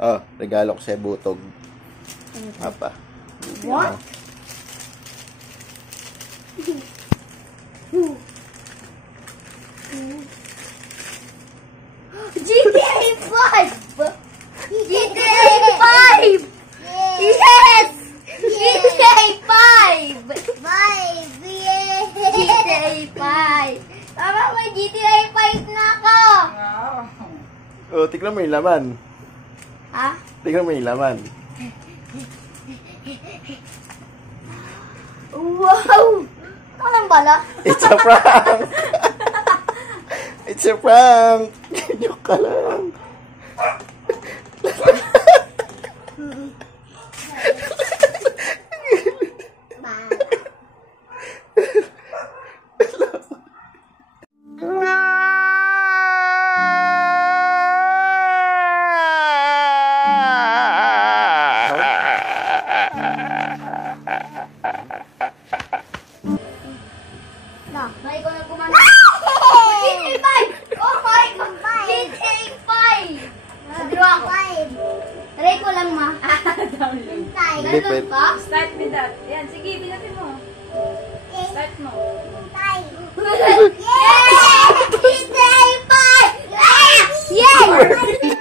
Oh, regalo ko sa butog. Apa. What? GTA 5! GTA 5! Yes! GTA 5! 5! Yes! GTA 5! Tama, may GTA 5 na ako! Oh, tignan mo yung laman. Ha? Tignan mo yung laman. Wow! Anong bala? It's a prank! It's a prank! Joke ka lang. Na, may ko na kumana. GTA 5! Oh my God! GTA 5! Sabiwa ako. Try ko lang, ma. Hindi pwede. ka? Start with that. Yan, sige, binutin mo. Start mo. Yes! GTA 5! Yes!